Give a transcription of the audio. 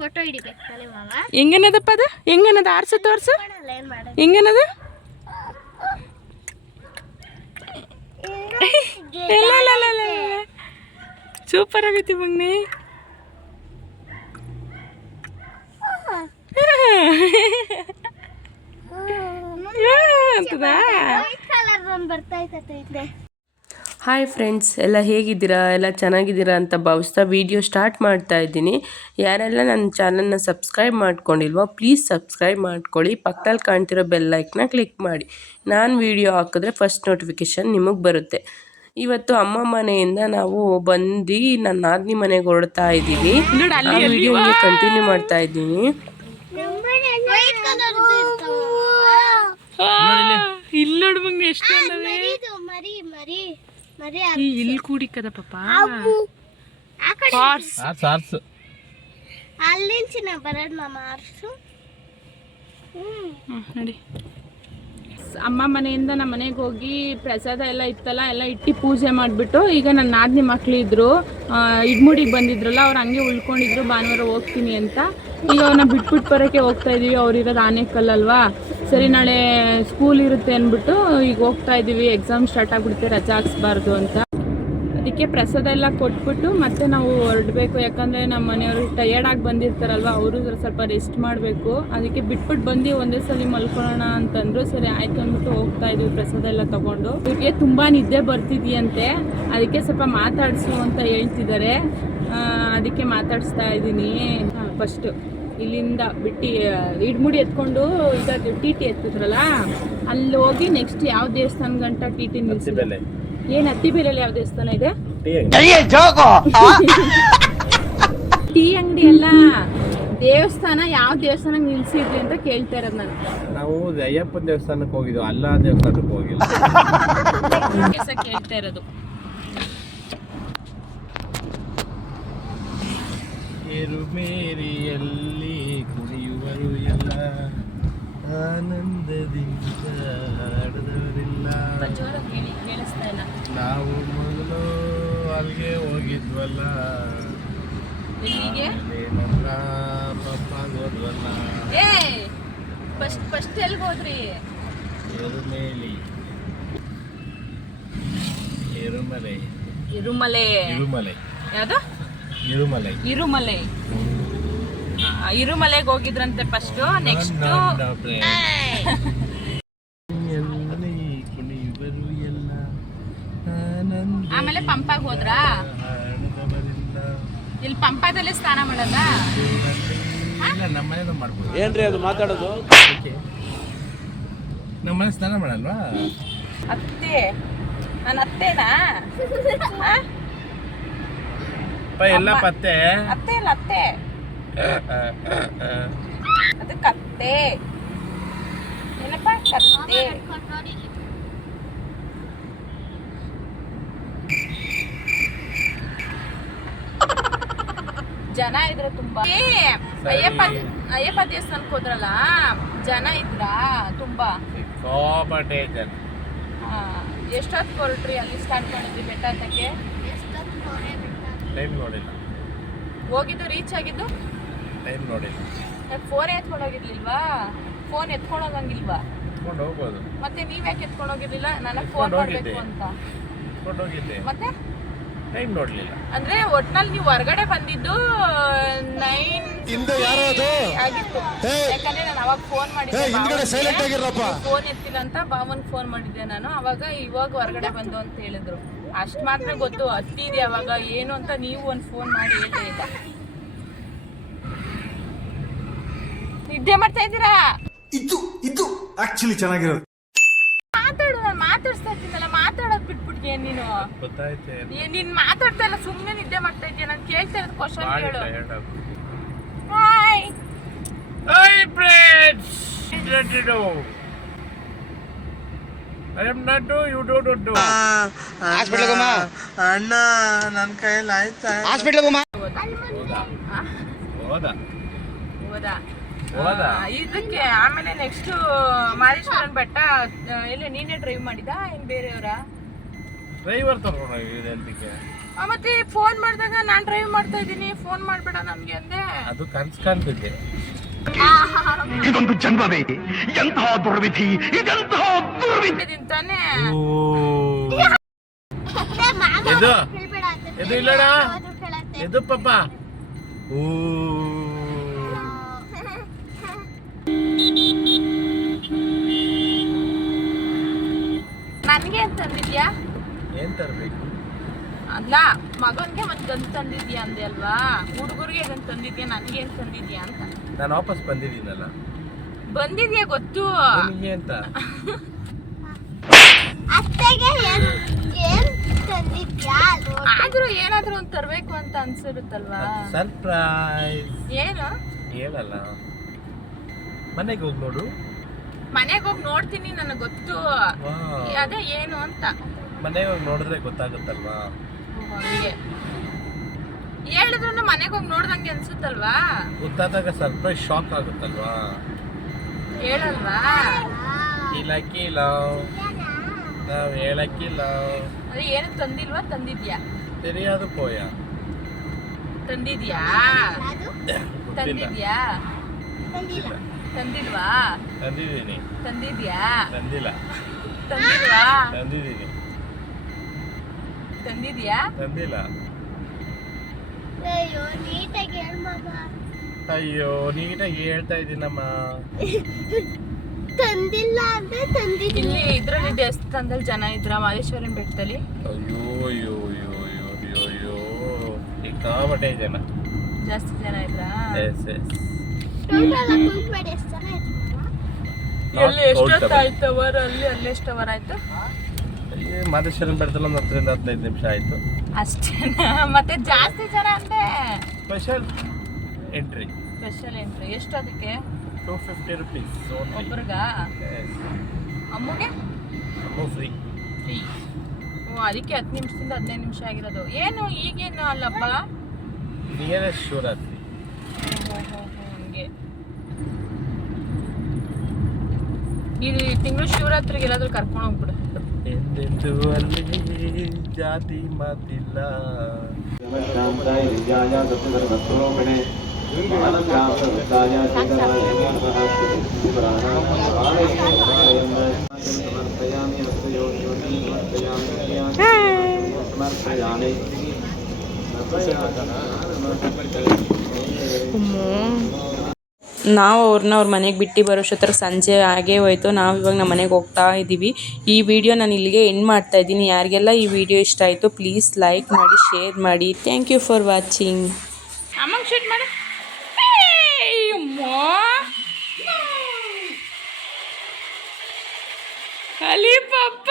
Photo ಹಿಡಿಬೇಕು ಹೆಂಗನದಪ್ಪ ಅದು ಹೆಂಗನದ ಆರ್ಸು ತೋರ್ಸು ಹೆಂಗನದ ಸೂಪರ್ ಆಗೈತಿ ಮಗ್ನೆ ಅಂತದಾ ಹಾಯ್ ಫ್ರೆಂಡ್ಸ್, ಎಲ್ಲ ಹೇಗಿದ್ದೀರಾ? ಎಲ್ಲ ಚೆನ್ನಾಗಿದ್ದೀರಾ ಅಂತ ಭಾವಿಸ್ತಾ ವಿಡಿಯೋ ಸ್ಟಾರ್ಟ್ ಮಾಡ್ತಾ ಇದ್ದೀನಿ. ಯಾರೆಲ್ಲ ನನ್ನ ಚಾನಲ್ನ ಸಬ್ಸ್ಕ್ರೈಬ್ ಮಾಡ್ಕೊಂಡಿಲ್ವೋ ಪ್ಲೀಸ್ ಸಬ್ಸ್ಕ್ರೈಬ್ ಮಾಡ್ಕೊಳ್ಳಿ. ಪಕ್ಕದಲ್ಲಿ ಕಾಣ್ತಿರೋ ಬೆಲ್ ಐಕನ್ನ ಕ್ಲಿಕ್ ಮಾಡಿ. ನಾನು ವಿಡಿಯೋ ಹಾಕಿದ್ರೆ ಫಸ್ಟ್ ನೋಟಿಫಿಕೇಷನ್ ನಿಮಗೆ ಬರುತ್ತೆ. ಇವತ್ತು ಅಮ್ಮ ಮನೆಯಿಂದ ನಾವು ಬಂದು ನನ್ನ ನಾದಿನಿ ಮನೆಗೆ ಹೊರಡ್ತಾ ಇದ್ದೀವಿ. ಆ ವಿಡಿಯೋ ಹಿಂಗೆ ಕಂಟಿನ್ಯೂ ಮಾಡ್ತಾ ಇದ್ದೀನಿ. ಇಲ್ಲಿ ನೋಡು ಮಗ್ನೆ ಎಷ್ಟು ಇಲ್ಲಿ ಕೂಡಿಕದ ಪಾಪ ನೋಡಿ. ಅಮ್ಮ ಮನೆಯಿಂದ ನಮ್ಮ ಮನೆಗೆ ಹೋಗಿ ಪ್ರಸಾದ ಎಲ್ಲ ಇತ್ತಲ್ಲ, ಎಲ್ಲ ಇಟ್ಟು ಪೂಜೆ ಮಾಡಿಬಿಟ್ಟು ಈಗ ನನ್ನ ನಾದಿನಿ ಮಕ್ಕಳಿದ್ರು ಇಡ್ಮುಡಿಗೆ ಬಂದಿದ್ರಲ್ಲ, ಅವ್ರು ಹಂಗೆ ಉಳ್ಕೊಂಡಿದ್ರು ಭಾನುವಾರ ಹೋಗ್ತೀನಿ ಅಂತ. ಈಗ ಅವ್ರನ್ನ ಬಿಟ್ಬಿಟ್ಟು ಬರೋಕ್ಕೆ ಹೋಗ್ತಾ ಇದ್ದೀವಿ. ಅವ್ರಿರೋದು ಆನೇಕಲ್ಲಲ್ವಾ, ಸರಿ ನಾಳೆ ಸ್ಕೂಲ್ ಇರುತ್ತೆ ಅಂದ್ಬಿಟ್ಟು ಈಗ ಹೋಗ್ತಾ ಇದ್ದೀವಿ. ಎಕ್ಸಾಮ್ ಸ್ಟಾರ್ಟ್ ಆಗಿಬಿಡುತ್ತೆ, ರಜಾ ಹಾಕ್ಸ್ಬಾರ್ದು ಅಂತ. ಅದಕ್ಕೆ ಪ್ರಸಾದ ಎಲ್ಲ ಕೊಟ್ಬಿಟ್ಟು ಮತ್ತೆ ನಾವು ಹೊರಡಬೇಕು. ಯಾಕಂದರೆ ನಮ್ಮ ಮನೆಯವರು ಟಯರ್ಡಾಗಿ ಬಂದಿರ್ತಾರಲ್ವ, ಅವರು ಸ್ವಲ್ಪ ರೆಸ್ಟ್ ಮಾಡಬೇಕು. ಅದಕ್ಕೆ ಬಿಟ್ಬಿಟ್ಟು ಬಂದು ಒಂದೇ ಸಲ ಮಲ್ಕೊಳ್ಳೋಣ ಅಂತಂದರು. ಸರಿ ಆಯಿತು ಅಂದ್ಬಿಟ್ಟು ಹೋಗ್ತಾ ಇದ್ದೀವಿ ಪ್ರಸಾದ ಎಲ್ಲ ತೊಗೊಂಡು. ಇವ್ರಿಗೆ ತುಂಬ ನಿದ್ದೆ ಬರ್ತಿದೆಯಂತೆ, ಅದಕ್ಕೆ ಸ್ವಲ್ಪ ಮಾತಾಡಿಸು ಅಂತ ಹೇಳ್ತಿದ್ದಾರೆ. ಅದಕ್ಕೆ ಮಾತಾಡಿಸ್ತಾ ಇದ್ದೀನಿ. ಫಸ್ಟು ಇಲ್ಲಿಂದ ಬಿಟ್ಟು ಇಡ್ಮುಡಿ ಎತ್ಕೊಂಡು ಈಗ ಟಿ ಟಿ ಎತ್ತಿದ್ರಲ್ಲ, ಅಲ್ಲಿ ಹೋಗಿ ನೆಕ್ಸ್ಟ್ ಯಾವ ದೇವಸ್ಥಾನ ಗಂಟ ಟಿ ಟಿ ನಿಲ್ಸಿದ್ರೆ ಏನು ಹತ್ತಿಬೇಲಲ್ಲಿ ಯಾವ ದೇವಸ್ಥಾನ ಇದೆ? ಟೀ ಅಂಗಡಿ ಅಲ್ಲ, ದೇವಸ್ಥಾನ ಯಾವ ದೇವಸ್ಥಾನ ನಿಲ್ಸಿದ್ರಿ ಅಂತ ಕೇಳ್ತಾ ಇರೋದು ನಾನು. ನಾವು ಅಯ್ಯಪ್ಪನ ದೇವಸ್ಥಾನಕ್ಕೆ ಹೋಗಿದ್ವಿ, ಅಲ್ಲ ದೇವಸ್ಥಾನಕ್ಕೆ ಹೋಗಿಲ್ಲ. ಕೇಳ್ತಾ ಇರೋದು. ಏರುಮೇರಿಯಲ್ಲಿ ಕುಣಿಯುವರು ಎಲ್ಲ, ಆನಂದದಿಂದ ಹಾಡದವರಿಲ್ಲ. ನಾವು ಮೊದಲು ಅಲ್ಲಿಗೆ ಹೋಗಿದ್ವಲ್ಲ, ನನ್ನ ಪಪ್ಪಾಗ ಹೋದ್ವಲ್ಲ. ಫಸ್ಟ್ ಎಲ್ಲಿಗೆ ಹೋದ್ರಿ? ಎರುಮೇಲಿ, ಇರುಮಲೆ, ಇರುಮಲೆ, ಇರುಮಲೆ. ಯಾವುದು? ಇರುಮಲೆ. ಇರುಮಲೆ, ಇರುಮಲೆಗೆ ಹೋಗಿದ್ರಂತೆ ಫಸ್ಟ್. ನೆಕ್ಸ್ಟ್ ಆಮೇಲೆ ಪಂಪಾಗ ಹೋದ್ರಾ? ಇಲ್ಲಿ ಪಂಪಾದಲ್ಲೇ ಸ್ನಾನ ಮಾಡಲ್ಲ? ನಮ್ಮನೆ ಮಾಡ್ಬೋದು. ಏನ್ರಿ ಅದು ಮಾತಾಡೋದು? ನಮ್ಮನೆ ಸ್ನಾನ ಮಾಡಲ್ವಾ? ಅತ್ತೆ, ನನ್ನ ಅತ್ತೆನಾ? ಎಲ್ಲ ಪತ್ತೆ ಅತ್ತೆ ಇಲ್ಲ, ಅತ್ತೆ ಅದು ಕತ್ತೆ. ಏನಪ್ಪ ಕತ್ತೆ? ಜನ ಇದ್ರೆ ತುಂಬಾ. ಅಯ್ಯಪ್ಪ ದೇವಸ್ಥಾನಕ್ಕೆ ಹೋದ್ರಲ್ಲ, ಜನ ಇದ್ರ ತುಂಬಾ? ಎಷ್ಟೊತ್ತು ಹೊರಟ್ರಿ? ಅಲ್ಲಿ ಸ್ಟಾರ್ಟ್ ಮಾಡಿದ್ರಿ ಬೆಟ್ಟ ಹತ್ತಕ್ಕೆ? ಟೈಮ್ ನೋಡಿಲ್ಲ. ಹೋಗಿದ್ದು ರೀಚ್ ಆಗಿದ್ದು ಟೈಮ್ ನೋಡಿಲ್ಲ. ಫೋನ್ ಎತ್ಕೊಂಡು ಹೋಗಿರ್ಲಿಲ್ವಾ? ಫೋನ್ ಎತ್ಕೊಂಡು ಹೋಗಂಗಿಲ್ವಾ? ಎತ್ಕೊಂಡು ಹೋಗ್ಬೋದು. ಮತ್ತೆ ನೀವ್ ಯಾಕೆ ಎತ್ಕೊಂಡು ಹೋಗಿರ್ಲಿಲ್ಲ? ನನಗೆ ಫೋನ್ ಮಾಡ್ಬೇಕು ಅಂತ. ಎತ್ಕೊಂಡು ಹೋಗಿದ್ದೆ, ಮತ್ತೆ ಟೈಮ್ ನೋಡ್ಲಿಲ್ಲ. ಅಂದ್ರೆ ಒಟ್ನಲ್ಲಿ ನೀವು ಹೊರಗಡೆ ಬಂದಿದ್ದು 9 ಆಗಿತ್ತು. ಯಾಕಂದ್ರೆ ನಾನು ಅವಾಗ ಫೋನ್ ಮಾಡಿದ್ದೆ, ಫೋನ್ ಎತ್ತಿಲ್ಲ ಅಂತ ಬಾವನ್ ಫೋನ್ ಮಾಡಿದ್ದೆ ನಾನು. ಅವಾಗ ಇವಾಗ ಹೊರಗಡೆ ಬಂದು ಅಂತ ಹೇಳಿದ್ರು. ಅಷ್ಟು ಮಾತ್ರ ಗೊತ್ತು. ಹತ್ತಿದೆ ಅವಾಗ ಏನು ಅಂತ ನೀವು ಒಂದು ಫೋನ್ ಮಾಡಿ ಹೇಳ್ತಾ ಇಲ್ಲ. ನಿದ್ದೆ ಮಾಡ್ತಾ ಇದ್ದೀರಾ? ಇದು ಆಕ್ಚುಲಿ ಚೆನ್ನಾಗಿರೋದು. ಮಾತಾಡು, ನಾನು ಮಾತಾಡ್ಸ್ತಾ ಇದ್ದೀನಲ್ಲ, ಮಾತಾಡೋದು ಬಿಟ್ಬಿಟ್ಟು ಏನ್ ನೀನು? ಗೊತ್ತಾಯ್ತು. ನೀನ್ ಮಾತಾಡ್ತಾ ಇಲ್ಲ, ಸುಮ್ಮನೆ ನಿದ್ದೆ ಮಾಡ್ತಾ ಇದೀಯ. ನಾನು ಕೇಳ್ತಾ ಇರೋದು ಕ್ವಶನ್ ಹೇಳು. Hi friends, I am not do, you don't do. Hospital ಹೋಗಮ್ಮ ಅಣ್ಣ, ನನ್ನ ಕೈಯಲ್ಲಿ ಆಯ್ತಾ? ಹಾಸ್ಪಿಟಲ್ ಹೋಗಮ್ಮ. ಹೋದ ಇದಕ್ಕೆ ಆಮೇಲೆ ನೆಕ್ಸ್ಟ್ ಮಾದೇಶ್ವರನ್ ಬೆಟ್ಟ ಎಲ್ಲಿ ನೀನೇ ಡ್ರೈವ್ ಮಾಡಿದ ಏನ್ ಬೇರೆಯವರ? ಡ್ರೈವರ್ ತಗೊಂಡು ಇದಕ್ಕೆ ಮತ್ತೆ ಫೋನ್ ಮಾಡಿದಾಗ ನಾನು ಡ್ರೈವ್ ಮಾಡ್ತಾ ಇದ್ದೀನಿ, ಫೋನ್ ಮಾಡ್ಬೇಡ ನಮ್ಗೆ ಅಂದೆ. ಅದು ಕನ್ಸ್ ಕಾಣ್ತಿದ್ದೆ. ಇದೊಂದು ಜನ್ಮವೇ, ಎಂತಹ ದುರ್ವಿಧಿ, ಇದೆಂತಹ ದುರ್ವಿಧಿ ತಾನೇ. ಎದು ಎದು ಇಲ್ಲಡ ಎದು ಪಾಪ. ನನಗೆ ಅಂತ ತಂದಿದ್ಯಾ? ಏನ್ ತರ್ಬೇಕು? ಅಲ್ಲ, ಮಗನ್ಗೆ ಒಂದ್ ಗನ್ ತಂದಿದ್ಯಾ ಅಂದೆ ಅಲ್ವಾ, ಹುಡುಗರಿಗೆ ಗನ್ ತಂದಿದ್ಯಾ, ನನಗೆ ಏನ್ ತಂದಿದ್ಯಾ ಅಂತ. ನಾನು ವಾಪಸ್ ಬಂದಿದ್ದೀನಲ್ಲ. ಬಂದಿದ್ಯಾ ಗೊತ್ತು ನಿಮಗೆ ಅಂತ. ಆದ್ರೂ ಏನಾದ್ರೂ ಒಂದ್ ತರ್ಬೇಕು ಅಂತ ಅನ್ಸಿರುತ್ತಲ್ವಾ. ಸರ್ಪ್ರೈಸ್. ಏನು ಹೇಳಲ್ಲ, ಮನೆಗೆ ಹೋಗಿ ನೋಡು. ಮನೆಗೆ ಹೋಗಿ ನೋಡ್ತೀನಿ, ನನಗೆ ಗೊತ್ತು. ವಾಹ್. ಅದೇ ಏನು ಅಂತ ಮನೆಗೆ ಹೋಗಿ ನೋಡಿದ್ರೆ ಗೊತ್ತಾಗುತ್ತಲ್ವಾ. ಹಂಗೆ ಹೇಳಿದ್ರು ಮನೆಗೆ ಹೋಗಿ ನೋಡ್ದಂಗೆ ಅನ್ಸುತ್ತಲ್ವಾ. ಗೊತ್ತಾದಾಗ ಸರ್ಪ್ರೈಸ್ ಶಾಕ್ ಆಗುತ್ತಲ್ವಾ. ಹೇಳಲ್ವಾ? ಇಲಕ್ಕಿಲ್ಲ, ನಾವ್ ಹೇಳಕ್ಕಿಲ್ಲ. ಅದೇ ಏನು ತಂದಿಲ್ವಾ? ತಂದಿದ್ಯಾ? ಸರಿಯಾದ ಪೋಯ ತಂದಿದ್ಯಾ? ತಂದಿದ್ಯಾ? ತಂದಿಲ್ವಾ? ತಂದಿದ್ದೀನಿ. ತಂದಿದ್ಯಾ? ತಂದಿಲ್ಲ. ತಂದಿಲ್ವಾ? ತಂದಿದ್ದೀನಿ. ತಂದಿದ್ಯಾ? ತಂದಿಲ್ಲ. ಅಯ್ಯೋ ನೀಟಾಗಿ ಹೇಳು ಮಗ. ಅಯ್ಯೋ ನೀಟಾಗಿ ಹೇಳ್ತಾ ಇದ್ದೀನಮ್ಮ. ತಂದಿಲ್ಲ ಅಂದ್ರೆ ತಂದಿದ್ದೀನಿ. ಇಲ್ಲಿ ಇದ್ರಲ್ಲಿ ದೇವಸ್ಥಾನದಲ್ಲಿ ಜನ ಇದ್ರ ಮಾದೇಶ್ವರನ ಬೆಟ್ಟದಲ್ಲಿ. ಅಯ್ಯೋ ಅಯ್ಯೋ ಅಯ್ಯೋ ಅಯ್ಯೋ ಅಯ್ಯೋ ಅಯ್ಯೋ ಸಿಕ್ಕಾಪಟ್ಟೆ ಜನ. ಜಾಸ್ತಿ ಜನ ಇದ್ರಾ? S S. ಟೋಟಲ್ ಕುಂತ್ಬೇಡಿ ಎಷ್ಟು ಜನ ಇದ್ರು ಎಲ್ಲಿ ಎಷ್ಟೊತ್ತಾಯ್ತು ಅವರ್? ಅಲ್ಲಿ ಎಷ್ಟು ಅವರ್ ಆಯ್ತು? ಮಾದೇಶ್ವರನ ಬೆಟ್ಟದಲ್ಲಿ ಒಂದು 10ರಿಂದ 15 ನಿಮಿಷ ಆಯ್ತು ಅಷ್ಟೇನಾ? ಮತ್ತೆ ಜಾಸ್ತಿ ಜನ ಅಂದ್ರೆ ಸ್ಪೆಷಲ್ ಎಂಟ್ರಿ. ಸ್ಪೆಷಲ್ ಎಂಟ್ರಿ ಎಷ್ಟು ಅದಕ್ಕೆ? 250 rupees ಒಬ್ರಿಗ? ಅಮ್ಮಗೆ ಫ್ರೀ. ಫ್ರೀ. ಓ, ಅದಕ್ಕೆ 10 ನಿಮಿಷದಿಂದ 15 ನಿಮಿಷ ಆಗಿರೋದು. ಏನು ಈಗೇನು ಅಲ್ಲಪ್ಪ? ನಿಯರೆಸ್ಟ್ ಶಿವರಾತ್ರಿ. ಹಂಗೆ ಈ ತಿಂಗಳು ಶಿವರಾತ್ರಿಗೆ ಎಲ್ಲಾದ್ರೂ ಕರ್ಕೊಂಡು ಹೋಗ್ಬಿಡು. ಎಂದೆಂದು ಅಲ್ಲಿ ಜಾತಿ ಮಾತಿಲ್ಲ. ನಾವು ಅವ್ರನ್ನ ಅವ್ರ ಮನೆಗೆ ಬಿಟ್ಟು ಬರೋಷ್ಟೊತ್ತರ ಸಂಜೆ ಆಗೇ ಹೋಯ್ತು. ನಾವು ಇವಾಗ ನಮ್ಮ ಮನೆಗೆ ಹೋಗ್ತಾ ಇದ್ದೀವಿ. ಈ ವಿಡಿಯೋ ನಾನು ಇಲ್ಲಿಗೆ ಎಂಡ್ ಮಾಡ್ತಾ ಇದ್ದೀನಿ. ಯಾರಿಗೆಲ್ಲ ಈ ವಿಡಿಯೋ ಇಷ್ಟ ಆಯಿತು ಪ್ಲೀಸ್ ಲೈಕ್ ಮಾಡಿ, ಶೇರ್ ಮಾಡಿ. Thank you for watching. ಅಮ್ಮಂಗೆ ಶೂಟ್ ಮಾಡು. ಅಲ್ಲಿ ಪಪ್ಪ